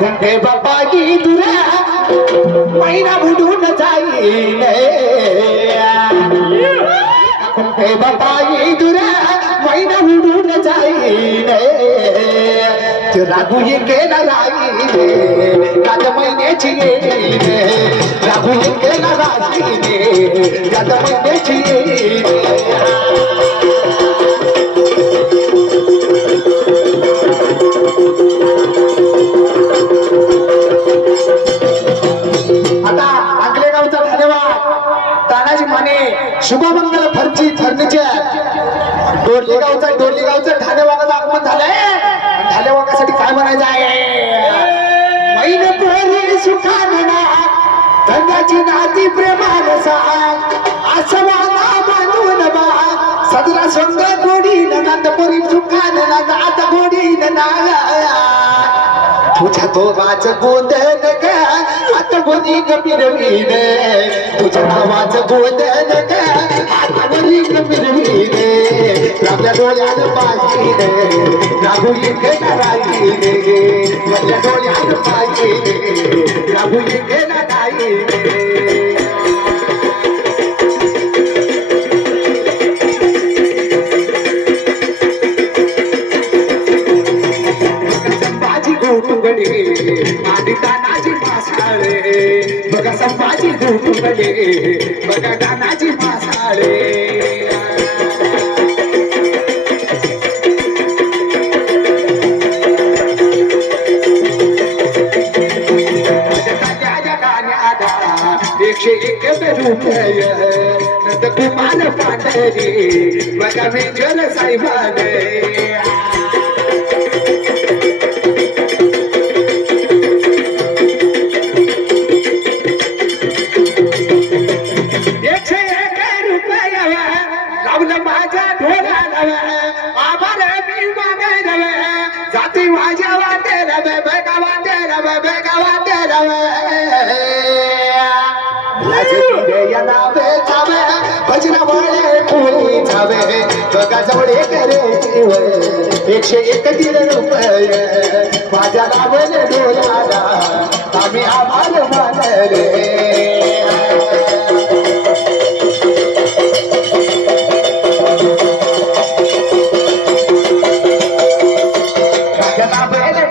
कुंठे बापाची दुरा महिना बुडून जाईल कुंठे बापाची दुरा महिना बुडून जाईल ते राघू ये गेला रागीने काल महिन्याची येईने राघू ये गेला रागीने काल महिन्याची येईने सदराची नाती प्रेमान सांग असं वादा मानून बाग सदरा संग गोडी ननात परी सुखान नात गोडी नागा तुझ्या तो वाच गोंधन का आता गोरी गपिरवीन तुझ्या नावाच गोंधन का आता गोरी गपिरवीन आपल्या डोळ्यात पाहिजे लागू एक करायचे आपल्या डोळ्यात पाहिजे लागू एक संभाजी बघा तानाजी मासाळे एकशे एक रुपये नंद कुमार पांढरी बघा मी जल साहेबाने जावे बघा जवळ करे एकशे एक दीड रुपये. माझ्या नावाने डोलाला आम्ही आभार मानले. माझ्या नावेने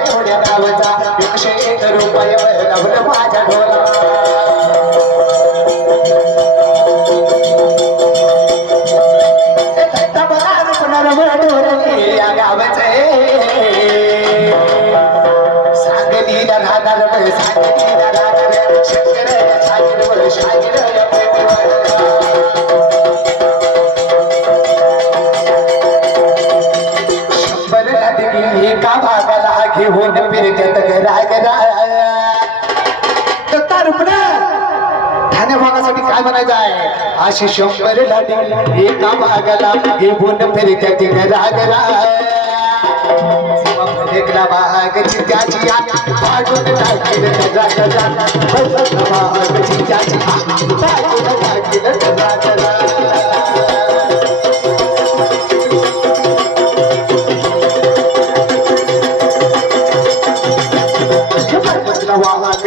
एवढ्या गावाचा एकशे एक रुपये लावलं माझ्या ढोला आहे अशी शंभर लाटी एका भागाला घेऊन फिरत्यात गरा गरा एकला भाग चित्याची आग, पाडून टाकील गजा गजा. बसला भाग वाहक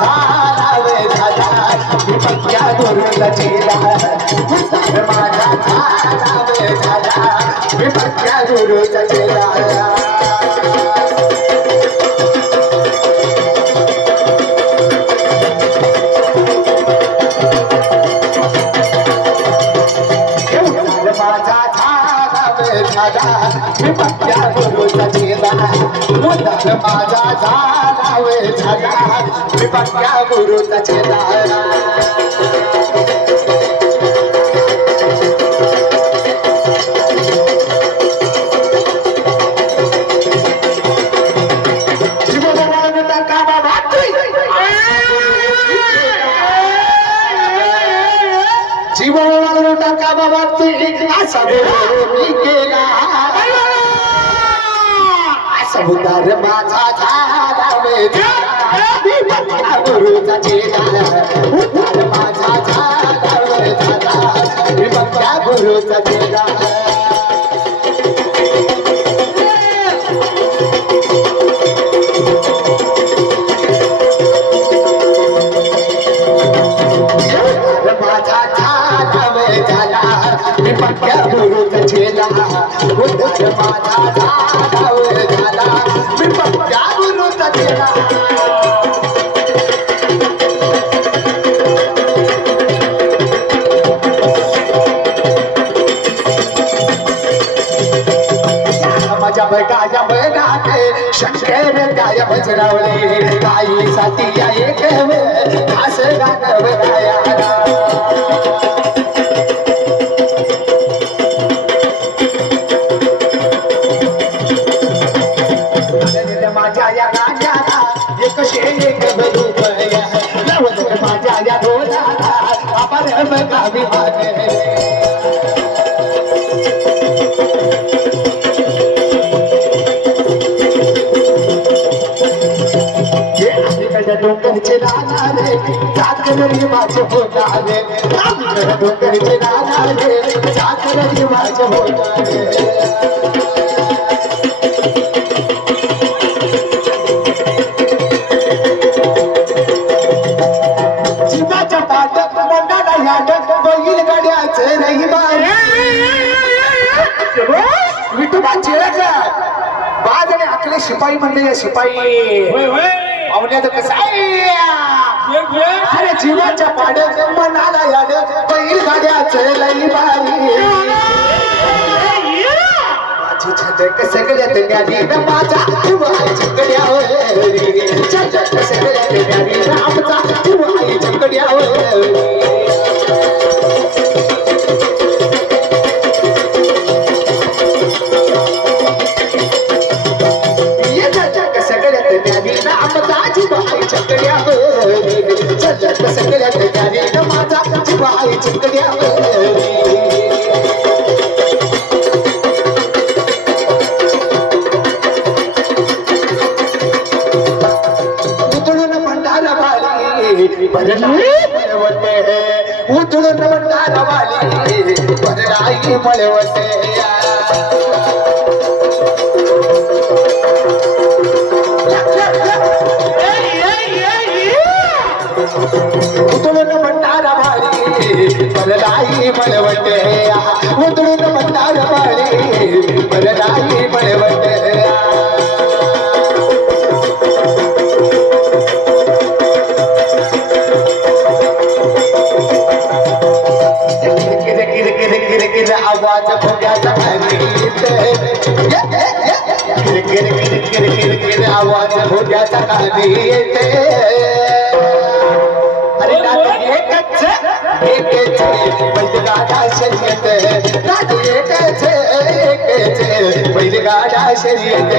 झाला वे झाला मी पक्या गुरुला चेला उदार माझा झाला वे झाला मी चेला एवढा माझा झाला वे झाला मी पक्या गुरुचा चेला उदार माझा झाला वे झाला मी पक्या गुरुचा चेला जीवनाला टाका बाबा जीवनाला टाका बाबा गुरु उदार माझा झाला वे झाला मी पक्का गुरुचा चेला उदार माझा झाला वे झाला मी पक्का गुरुचा चेला गुरुचा चेला उद्धार माझा झाला शंकर काय भजरावले काही साथी या एक असं गाणं गाया एकशे एक रूप नवल माझ्या या ढोलाला आपण बघावी मागे ये अलीकडे डोंगरचे नानारे चाकरी माझे विटुबा चिळाचा बाज आणि आकले शिपाई म्हणले या शिपाई अरे जीवाच्या पाड्या मनाला याद पहिली गाड्या चळलई बारी माझी छंद कसं गळ्यात न्यादी माझा मळवते माझ्या भोग्याचा कालवी येते. अरे दादा एकच एकच बैलगाडा शर्यत. दादा एकच एकच बैलगाडा शर्यत.